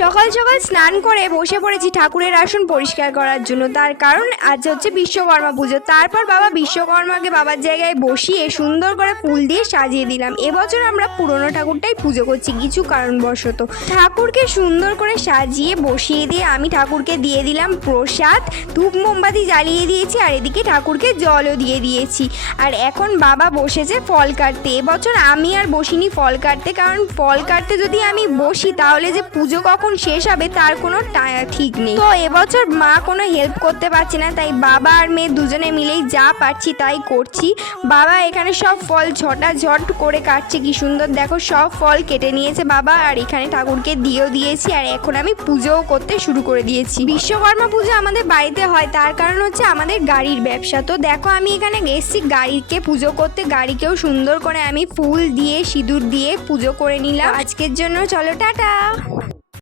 সকাল সকাল স্নান করে বসে পড়েছি ঠাকুরের আসন পরিষ্কার করার জন্য, তার কারণ আজ হচ্ছে বিশ্বকর্মা পুজো। তারপর বাবা বিশ্বকর্মাকে বাবার জায়গায় বসিয়ে সুন্দর করে ফুল দিয়ে সাজিয়ে দিলাম। এবছর আমরা পুরনো ঠাকুরটাই পুজো করছি কিছু কারণবশত। ঠাকুরকে সুন্দর করে সাজিয়ে বসিয়ে দিয়ে আমি ঠাকুরকে দিয়ে দিলাম প্রসাদ, ধূপ মোমবাতি জ্বালিয়ে দিয়েছি, আর এদিকে ঠাকুরকে জলও দিয়ে দিয়েছি। আর এখন বাবা বসেছে ফল কাটতে। এবছর আমি আর বসিনি ফল কাটতে, কারণ ফল কাটতে যদি আমি বসি তাহলে যে পুজো কখন শেষ হবে তার কোনো ঠিক নেই। তো এবছর মা কোনো হেল্প করতে পারছে না, তাই বাবা আর মেয়ে দুজনে মিলেই যা পারছি তাই করছি। বাবা এখানে সব ফল ঝটাঝট করে কাটছে, কি সুন্দর দেখো সব ফল কেটে নিয়েছে বাবা। আর এখানে ঠাকুরকে দিয়েও দিয়েছি, আর এখন আমি পুজোও করতে শুরু করে দিয়েছি। বিশ্বকর্মা পুজো আমাদের বাড়িতে হয়, তার কারণ হচ্ছে আমাদের গাড়ির ব্যবসা। তো দেখো আমি এখানে এসেছি গাড়িকে পুজো করতে। গাড়িকেও সুন্দর করে আমি ফুল দিয়ে সিঁদুর দিয়ে পুজো করে নিলাম। আজকের জন্য চলো টাটা।